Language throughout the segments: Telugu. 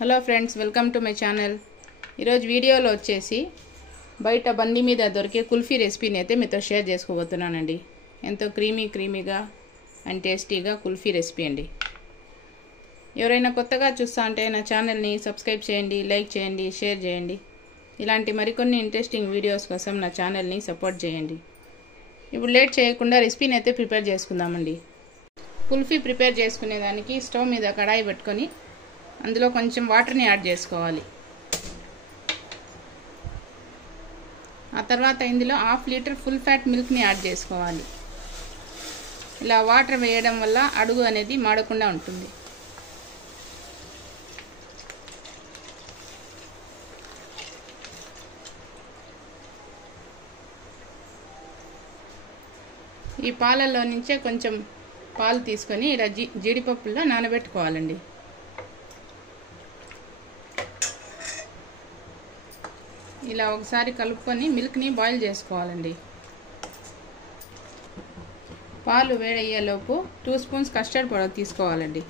Hello friends, welcome to my channel. ఈరోజు వీడియోలో వచ్చేసి బయట బండి మీద దొరికే కుల్ఫీ రెసిపీని అయితే మీతో షేర్ చేసుకోబోతున్నానండి. ఎంతో క్రీమీగా అండ్ టేస్టీగా కుల్ఫీ రెసిపీ అండి. ఎవరైనా కొత్తగా చూస్తా అంటే నా ఛానల్ని సబ్స్క్రైబ్ చేయండి, లైక్ చేయండి, షేర్ చేయండి. ఇలాంటి మరికొన్ని ఇంట్రెస్టింగ్ వీడియోస్ కోసం నా ఛానల్ని సపోర్ట్ చేయండి. ఇప్పుడు లేట్ చేయకుండా రెసిపీని అయితే ప్రిపేర్ చేసుకుందామండి. కుల్ఫీ ప్రిపేర్ చేసుకునేదానికి స్టవ్ మీద కడాయి పెట్టుకొని అందులో కొంచెం వాటర్ని యాడ్ చేసుకోవాలి. ఆ తర్వాత ఇందులో 1/2 లీటర్ ఫుల్ ఫ్యాట్ మిల్క్ని యాడ్ చేసుకోవాలి. ఇలా వాటర్ వేయడం వల్ల అడుగు అనేది మాడకుండా ఉంటుంది. ఈ పాలల్లో నుంచే కొంచెం పాలు తీసుకొని ఇలా జీడిపప్పుల్లో నానబెట్టుకోవాలండి. ఇలా ఒకసారి కలుపుకొని మిల్క్ని బాయిల్ చేసుకోవాలండి. పాలు వేడయ్యేలోపు 2 స్పూన్స్ కస్టర్డ్ పౌడర్ తీసుకోవాలండి.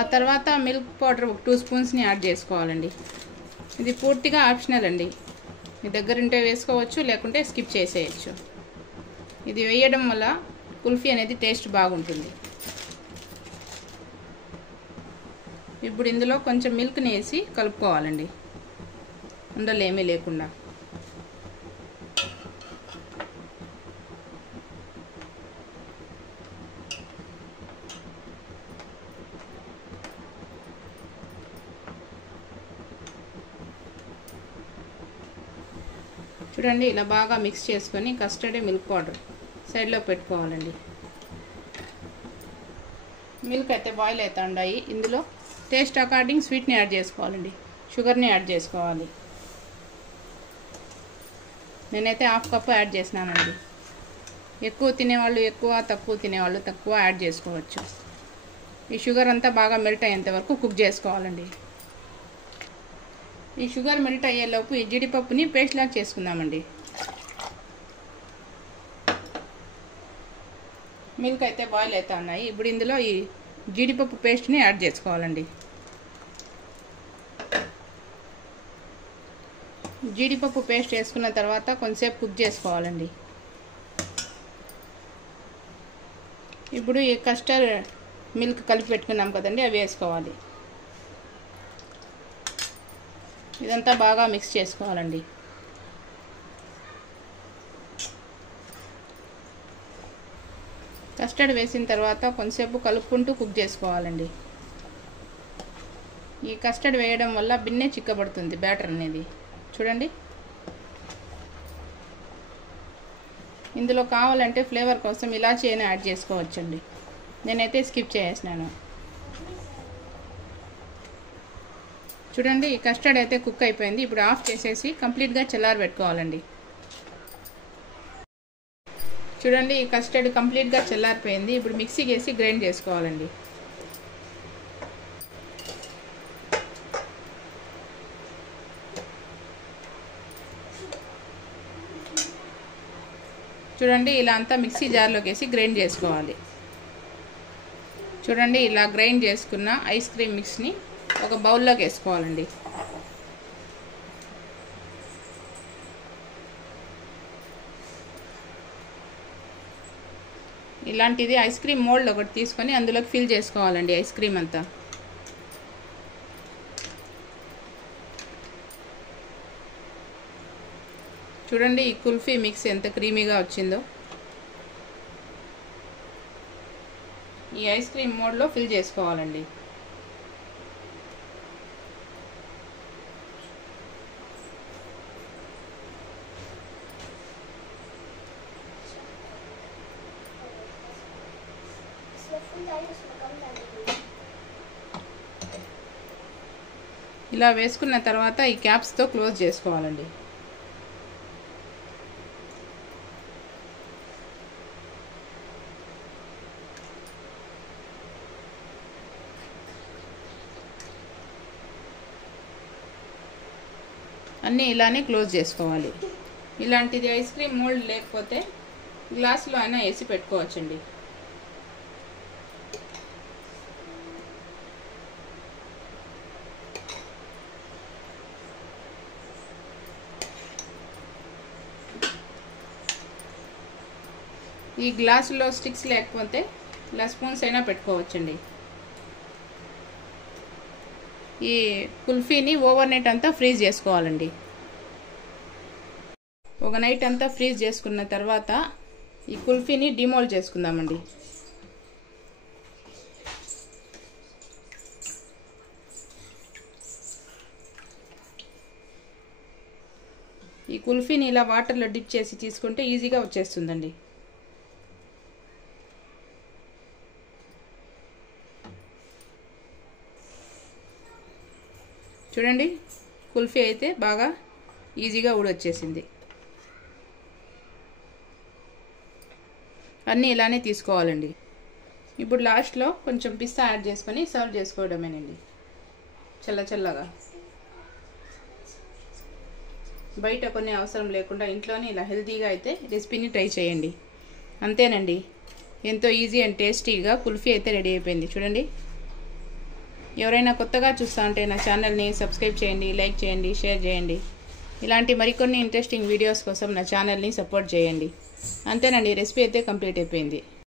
ఆ తర్వాత మిల్క్ పౌడర్ 2 స్పూన్స్ని యాడ్ చేసుకోవాలండి. ఇది పూర్తిగా ఆప్షనల్ అండి. మీ దగ్గర ఉంటే వేసుకోవచ్చు, లేకుంటే స్కిప్ చేసేయచ్చు. ఇది వేయడం వల్ల కుల్ఫీ అనేది టేస్ట్ బాగుంటుంది. ఇప్పుడు ఇందులో కొంచెం మిల్క్ని వేసి కలుపుకోవాలండి, ఉండలు ఏమీ లేకుండా. చూడండి, ఇలా బాగా మిక్స్ చేసుకొని కస్టర్డ్ మిల్క్ పౌడర్ సైడ్లో పెట్టుకోవాలండి. మిల్క్ అయితే బాయిల్ అవుతా ఉన్నాయి. ఇందులో టేస్ట్ అకార్డింగ్ స్వీట్ని యాడ్ చేసుకోవాలండి, షుగర్ని యాడ్ చేసుకోవాలి. నేనైతే 1/2 కప్ యాడ్ చేసినానండి. ఎక్కువ తినేవాళ్ళు ఎక్కువ, తక్కువ తినేవాళ్ళు తక్కువ యాడ్ చేసుకోవచ్చు. ఈ షుగర్ అంతా బాగా మెల్ట్ అయ్యేంత వరకు కుక్ చేసుకోవాలండి. ఈ షుగర్ మెల్ట్ అయ్యేలోపు ఈ జీడిపప్పుని పేస్ట్ లాగా చేసుకుందామండి. మిల్క్ అయితే బాయిల్ అవుతా ఉన్నాయి. ఇప్పుడు ఇందులో ఈ జీడిపప్పు పేస్ట్ని యాడ్ చేసుకోవాలండి. జీడిపప్పు పేస్ట్ వేసుకున్న తర్వాత కొంచెంసేపు కుక్ చేసుకోవాలండి. ఇప్పుడు ఈ కస్టర్డ్ మిల్క్ కలిపి పెట్టుకున్నాం కదండి, అవి వేసుకోవాలి. ఇదంతా బాగా మిక్స్ చేసుకోవాలండి. కస్టర్డ్ వేసిన తర్వాత కొంచెంసేపు కలుపుకుంటూ కుక్ చేసుకోవాలండి. ఈ కస్టర్డ్ వేయడం వల్ల బిన్నే చిక్కబడుతుంది బ్యాటర్ అనేది. చూడండి, ఇందులో కావాలంటే ఫ్లేవర్ కోసం ఇలాచీ అయినా యాడ్ చేసుకోవచ్చండి. నేనైతే స్కిప్ చేసేసినాను. చూడండి, ఈ కస్టర్డ్ అయితే కుక్ అయిపోయింది. ఇప్పుడు ఆఫ్ చేసేసి కంప్లీట్గా చల్లారబెట్టుకోవాలండి. చూడండి, ఈ కస్టర్డ్ కంప్లీట్గా చల్లారిపోయింది. ఇప్పుడు మిక్సీకి వేసి గ్రైండ్ చేసుకోవాలండి. చూడండి, ఇలా అంతా మిక్సీ జార్లోకి వేసి గ్రైండ్ చేసుకోవాలి. చూడండి, ఇలా గ్రైండ్ చేసుకున్న ఐస్ క్రీమ్ మిక్స్ని ఒక బౌల్లోకి వేసుకోవాలండి. ఇలాంటిది ఐస్ క్రీమ్ మోల్డ్ ఒకటి తీసుకొని అందులోకి ఫిల్ చేసుకోవాలండి ఐస్ క్రీమ్ అంతా. చూడండి, ఈ కుల్ఫీ మిక్స్ ఎంత క్రీమీగా వచ్చిందో. ఈ ఐస్ క్రీమ్ మోల్డ్లో ఫిల్ చేసుకోవాలండి. ఇలా వేసుకున్న తర్వాత ఈ క్యాప్స్తో క్లోజ్ చేసుకోవాలండి. అన్నీ ఇలానే క్లోజ్ చేసుకోవాలి. ఇలాంటిది ఐస్ క్రీమ్ మోల్డ్ లేకపోతే గ్లాసులో అయినా వేసి పెట్టుకోవచ్చండి. ఈ గ్లాసులో స్టిక్స్ లేకపోతే ఇలా స్పూన్స్ అయినా పెట్టుకోవచ్చండి. ఈ కుల్ఫీని ఓవర్ నైట్ అంతా ఫ్రీజ్ చేసుకోవాలండి. ఒక నైట్ అంతా ఫ్రీజ్ చేసుకున్న తర్వాత ఈ కుల్ఫీని డిమోల్డ్ చేసుకుందామండి. ఈ కుల్ఫీని ఇలా వాటర్లో డిప్ చేసి తీసుకుంటే ఈజీగా వచ్చేస్తుందండి. చూడండి, కుల్ఫీ అయితే బాగా ఈజీగా ఊడొచ్చేసింది. అన్నీ ఇలానే తీసుకోవాలండి. ఇప్పుడు లాస్ట్లో కొంచెం పిస్తా యాడ్ చేసుకొని సర్వ్ చేసుకోవడమేనండి. చల్లగా బయట కొన్ని అవసరం లేకుండా ఇంట్లోనే ఇలా హెల్తీగా అయితే రెసిపీని ట్రై చేయండి. అంతేనండి, ఎంతో ఈజీ అండ్ టేస్టీగా కుల్ఫీ అయితే రెడీ అయిపోయింది. చూడండి, ఎవరైనా కొత్తగా చూస్తా ఉంటే నా ఛానల్ని సబ్స్క్రైబ్ చేయండి, లైక్ చేయండి, షేర్ చేయండి. ఇలాంటి మరికొన్ని ఇంట్రెస్టింగ్ వీడియోస్ కోసం నా ఛానల్ని సపోర్ట్ చేయండి. అంతేనండి, రెసిపీ అయితే కంప్లీట్ అయిపోయింది.